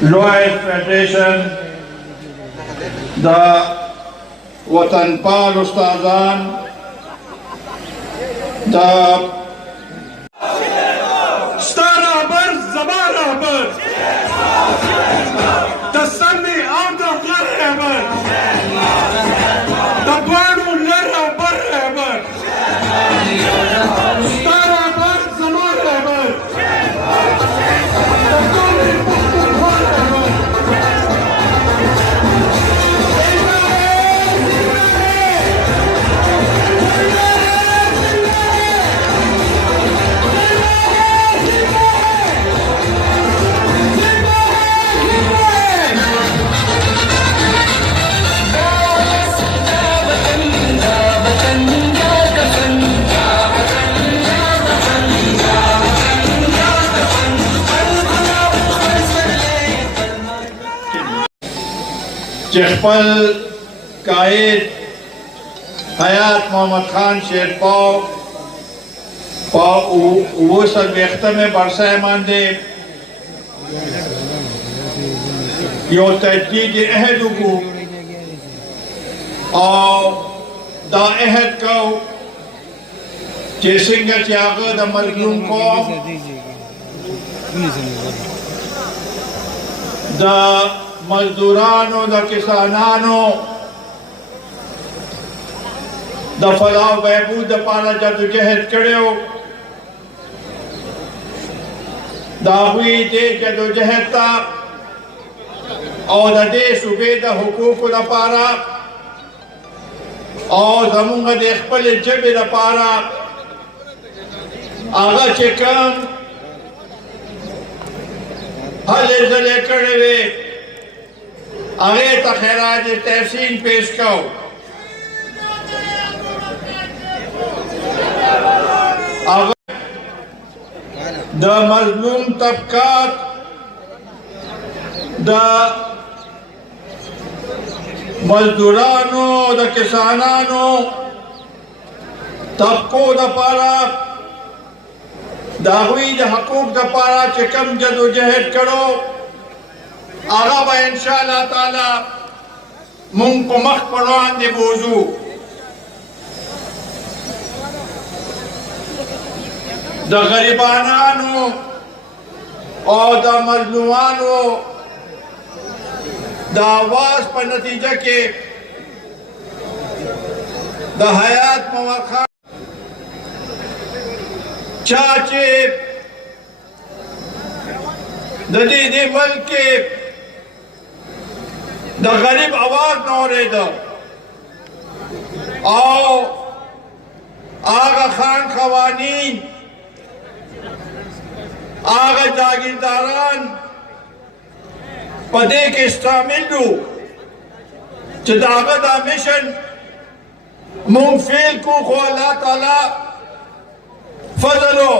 Lloyd Federation, the Watan Pal Ustazan, the Staraber, Zamaraber, the Sunday out of Laraber, the Banu Laraber, Staraber, Zamaraber, the Sunday Chehpal Qaid Hayat Mohammad Khan Sherpaw वो सब व्यक्ता में बरसाए मानदे यो तजदीद अहद को और दा अहद को जैसिंग त्याग द मजलूम को the मजदूरानो the किसानानो the Falah बहबूद the पारा जदोजहद करियो दाहुई दे जदोजहद ता और दे सूबे द हुकूक द पारा और ज़मूंग दे खपल जबे द पारा आगा चेकम हले जले करे वे आगे तखैरात तहसीन पेश करो द मजलूम तबकात द मजदूरानो द किसानानो तबको द पारा दाहुई द हकूक द पारा चिकम जदोजहद करो आगा बा इंशाअल्लाह ताला मुंग को मख परवान दे बोझू द गरीबानानो और द मजलूमानो द आवाज पर नतीजा के द हयात मोहम्मद खान चाचे द दे मुल्क के द गरीब आवाज न हो रहे द आओ आगा खान खवानीन आगा जागीरदारान पदे के शामिल हो दागत मिशन मुंगफेल को अल्लाह ताला फजलो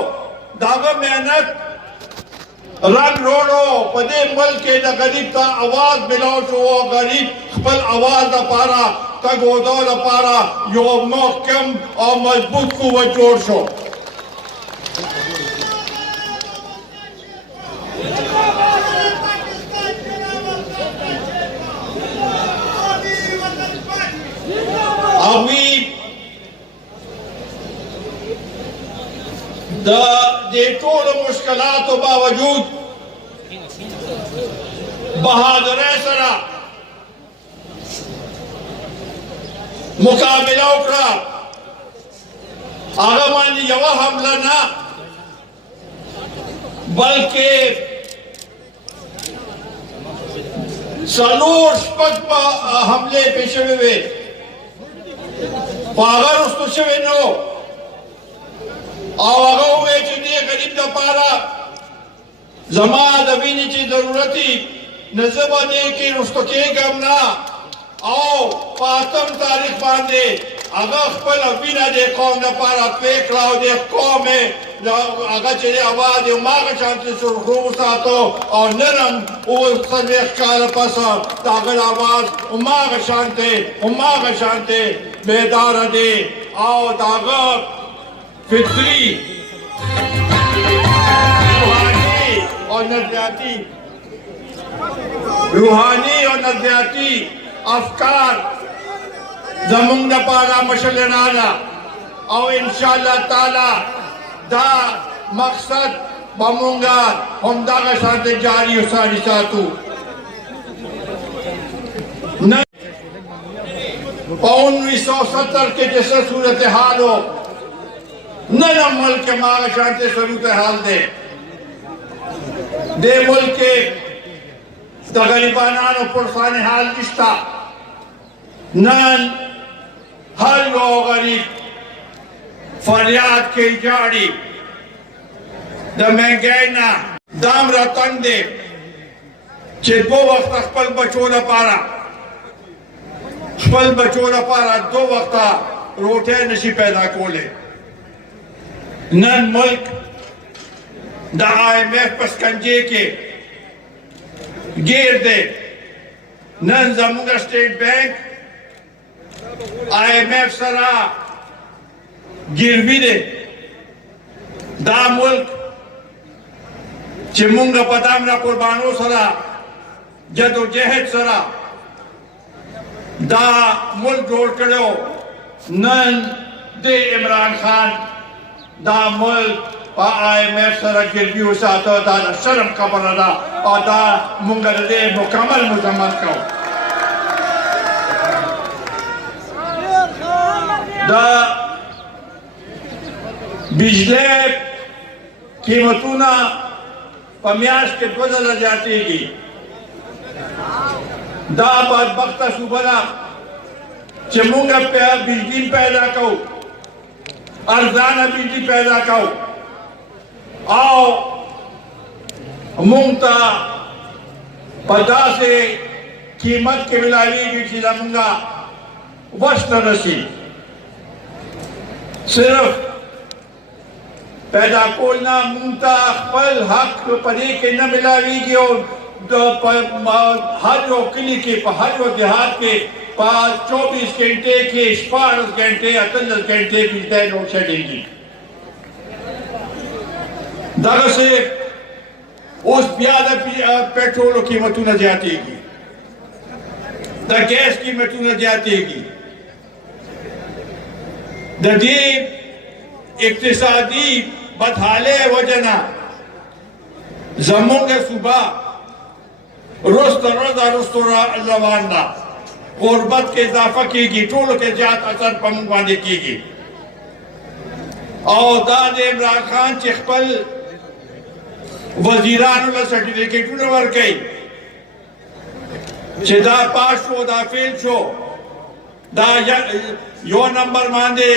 दागा मेहनत रन रोडो पदे मुल्क के द गरीब ता आवाज मिलाओ जो गरीब खपल आवाज द पारा तगोदो द पारा यो महकम और मजबूत को जोड़ शो दे टोल मुश्किलात बावजूद बहादुर सरा मुकाबला उकड़ा आगा मानी यवा हमला ना बल्कि सलोर पद हमले पेशे हुए पागर उसको शवे नो आवागो हुए चिंदी गरीब द पारा जमा दबीनी ची जरूरती नजबाने की रुस्तो के गमना आओ पातम तारीख बांधे अगर खपल अबीना दे कौम द पारा पेक लाओ दे कौम में अगर चले आवाज माग शांति सुरखू सातो और नरम वो सर्वे काल पसा तागल आवाज माग शांति बेदार दे आओ तागत फित्री और नजरियाती रूहानी और नजरियाती अफकार जमुंग पारा मशल राना और इंशाअल्लाह ताला दा मकसद बमूंगा हम दागा साथ जारी सारी सातू 1970 के जैसे सूरत हाल हो न मुल्क के मांग शांति सूरत हाल दे मुल्क के गरीबाना पुरसान हाल रिश्ता नन हर लोग गरीब फरियाद के जाड़ी द महंगाई ना दाम रतन दे चे दो वक्त अखपल बचोला पारा खपल बचोला पारा दो वक्ता रोटे नशी पैदा कोले नन मुल्क द IMF पसकंजे के गिर they none जमुंगा state bank IMF सरा गिरवी दे दा मुल्क चिमुंगा पदामरा कुर्बानों सरा जदोजहद सरा दा मुल्क जोड़ करो नन दे इमरान खान दा मुल्क IMF सरा गिरवी उसातो दा शर्म खबर दा और दा मुंगर दे मुकम्मल मुजम्मत करो दा बिजली कीमतों पमियाश के 2000 जाती की दा बदबख्ता सुबना चमुंगा पे बिजली पैदा करो अर्जाना बिजली पैदा करो आओ मुंगता पदा से कीमत के मिलाई बिजली लमंगा वस्त रसी सिर्फ पैदा कोलना मुंगता फल हक परी के न मिलावी की और हर जो किली के हर जो देहात के पास 24 घंटे के 12 घंटे 38 घंटे बिजली लोड शेडिंग दर से उस प्यादा पेट्रोल कीमतों न जाती की द गैस कीमतों न जाती की दी इक्तिसादी बदहाले वजना जमुंग सुबह रोज रवाना गुर्बत के इजाफा की टोल के जात असर पमुवाने की और दाद इमरान खान चिखपल वजीरान सर्टिफिकेट वर्क गई चिदा पास शो दा फेल शो दा यो नंबर मांदे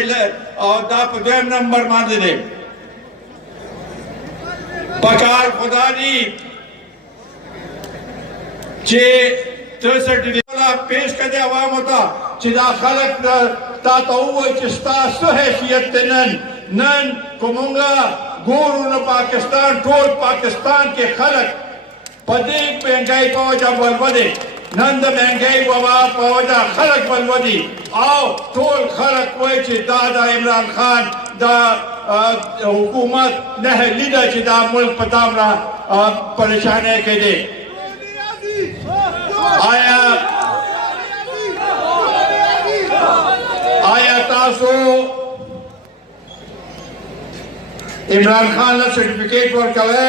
और दा पदेम नंबर मांदे दे पकार खुदा दी चे सर्टिफिकेट पेश कर दे आवाम होता चिदा खलक ता तो वो चिस्ता सहैसियत नन कुमुंगा गोरू न पाकिस्तान टोल पाकिस्तान के खलक पदे महंगाई पहुंचा बलवदे नंद महंगाई वबा पहुंचा खलक बलवदी आओ टोल खलक कोई दादा इमरान खान दा हुकूमत नह लीदा चिदा मुल्क पतामरा परेशान है के दे आया तासो इमरान खान ने सर्टिफिकेट वर्क करे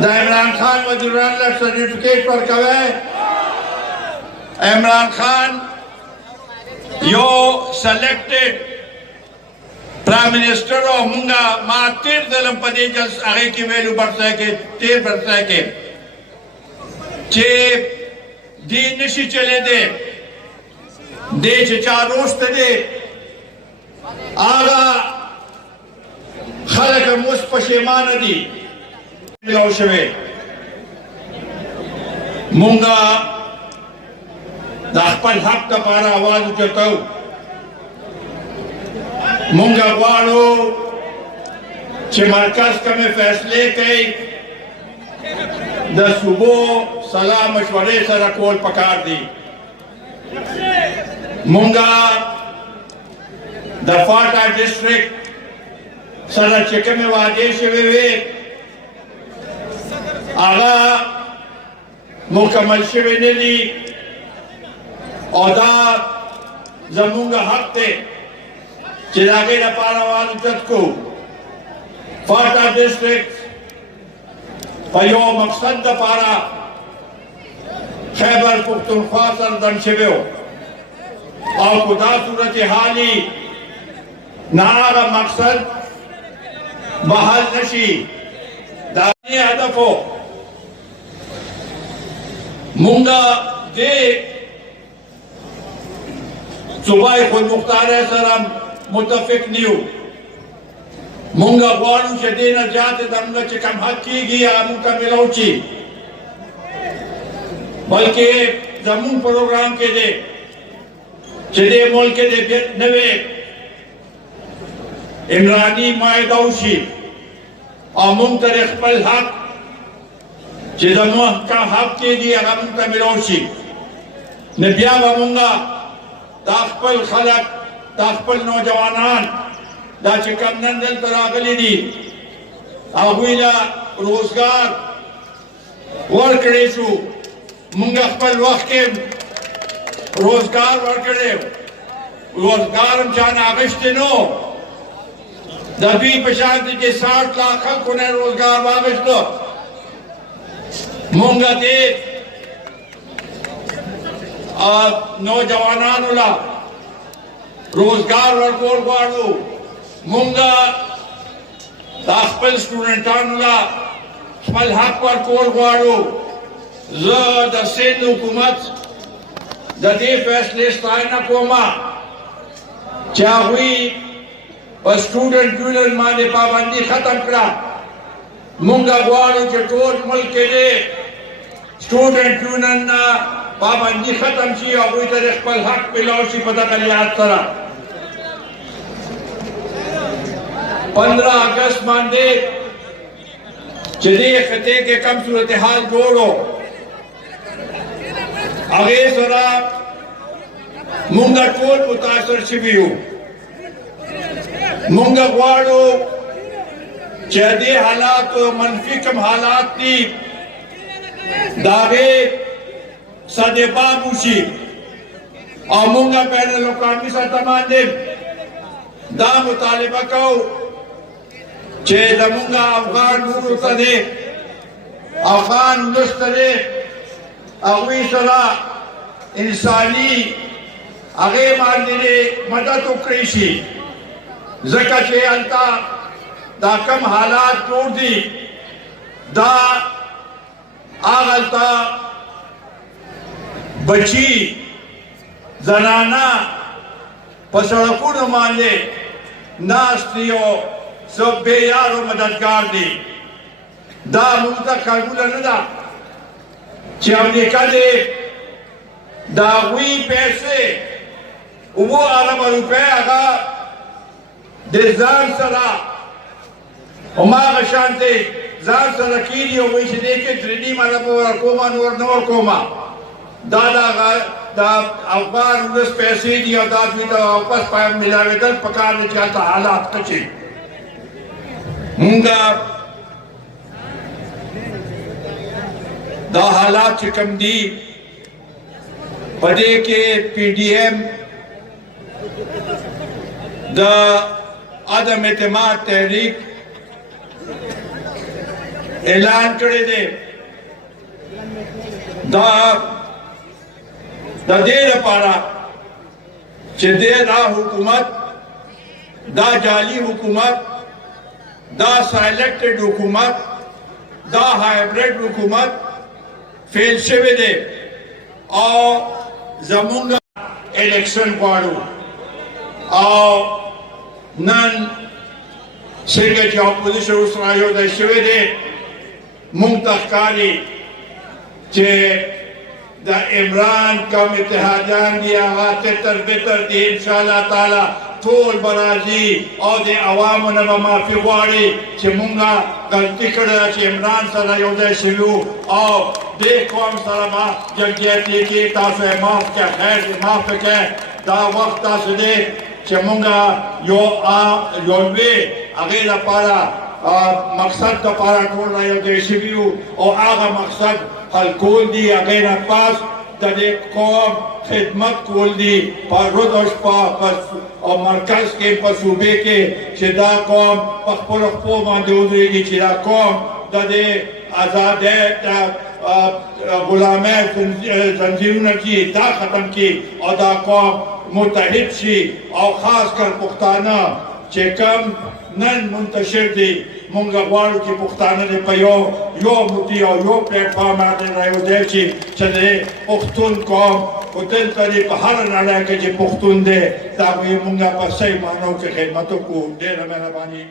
इमरान खान वजीरान ने सर्टिफिकेट वर्क करे इमरान खान यो सेलेक्टेड प्राइम मिनिस्टर और मुंगा मातिर दलम पदे जस आगे की वैल्यू बढ़ सके तेर बढ़ सके चे दी निशी चले दे चार रोस्ट दे आगा खलक मुस पशेमान दी शवे मुंगा दाखपल हक का पारा आवाज उठताऊ मुंगा वालो चे मरकज का में फैसले कई द सुबह सलाह मशवरे सरा कोल पकार दी मुंगा द फाटा डिस्ट्रिक्ट सरा चेक में वादे शवे هغه مکمل شوی نه دي او دا زمونږ حق دی چې د هغې لپاره والوجت کو فاټا ډسټرکټ په یو مقصد دپاره خیبر پښتونخوا سره دم شوی و او په دا صورت حالي نه هغه مقصد بحال نشي دا هدف و مونږه دې صوبای خودمختاره سره متفق نیو مونږه غواړو چې دې نه زیاتې زموږ چې کم حق کېږي هغه مونږ ته میلاو شي بلکې زموږ پروګرام کې دی چې دې ملک کې دې نوې عمراني معاهده وشي او مونږ ته خپل حق چې زموږ کم حق کېږي هغه مونږ ته میلاو شي نه بیا به مونږه دا خپل خلک دا خپل نوجوانان دا چې کم نن دلته راغلي دي هغوی له روزګار ورکړی شو مونږ خپل وخت کې روزګار ورکړی روزګار هم چا نه اخیستی نو د دوی په شان دي چې 60 لاک خلکو نه روزګار واخیسته مونږ دې نوجوانانو له روزګار ورکول غواړو مونږه دا خپل سټوډنټانو له خپل حق ورکول غواړو زه د سند حکومت د دې فیصلې ستاینه کوم چې هغوی په سټوډنټ یونین باندې پابندي ختم کړه مونږه غواړو چې ټول ملک کې سټوډنټ یونین پابندي ختم شي هغوی ته خپل حق میلاو شي په دغه لحاظ سره 15 اگست باندې چې دې خطې کې کم صورتحال جوړو هغې سره مونږ ټول متاثر شوي یو مونږ غواړو چې دې حالاتو منفي کم حالات دي د هغې سدباب وشي او مونږ بین الاقوامي سطح باندې دا مطالبه کوو چې زمونږ افغان وروڼو ته دی افغان ولس ته دی هغوی سره انساني هغې باندې مدد وکړی شي ځکه چې هلته دا کم حالات جوړ دي دا هغلته بچی زنانه په سړکونو باندې ناست دي او سب بېیار او مددګار دي دا موږ ته قبوله نه ده چې امریکا دې د هغوی پیسې 7 اربه روپۍ هغه د ځان سره هماغه شانتې ځان سره کېږي او وایي چې دې کې 3 اربه ورکومه نور نه ورکومه دا د افغان ولس پیسې دي او دا دوی ته واپس میلاوېدل پکار دي چې هلته حالات ښه شي مونږه دا حالات چې کوم دي په دې کې پی ډي ایم د عدم اعتماد تحریک اعلان کړی دی دا د دې لپاره چې دا حکومت دا جعلي حکومت دا سایلیکټډ حکومت دا هایبریډ حکومت فیل شوی دی او زمونږ الیکشن غواړو او نن څنګه چې اپوزیشن ورسره یو ځای شوی دی مونږ ته ښکاري چې د عمران کم اتحادیان دي هغه تتر بتر دي انشاءالله تعالی ټول به راځي او د عوامو نه به معافي غواړي چې مونږه غلطي کړې ده چې عمران سره یو ځای شوي او دې قوم سره به جنګیاتي کې تاسو یې معاف کړه خیر دې معاف کړه دا وخت تاسو دی چې مونږه یو لوی هغې لپاره مقصد د پاره ټول یو دی شوي وو او هغه مقصد حل کول دي هغې نه پاس د دې قوم خدمت کول دي په ورځ او شپه او مرکز کې په صوبې کې چې دا قوم په خپلو پښو باندې ودرېږي چې دا قوم د دې ازادۍ غلامۍ زنځیرونه چې دا ختم کړي او دا قوم متحد شي او خاص کر پښتانه چې کوم نن منتشر دي مونږ غواړو چې پښتانه دې په یو موټي او یو پلیټفارم باندې راوځي چې د پښتون قوم په دلته دې په هر نړۍ کې چې پښتون دی دا به مونږ په صحیح معنو کې خدمت وکړو. ډېره مهرباني.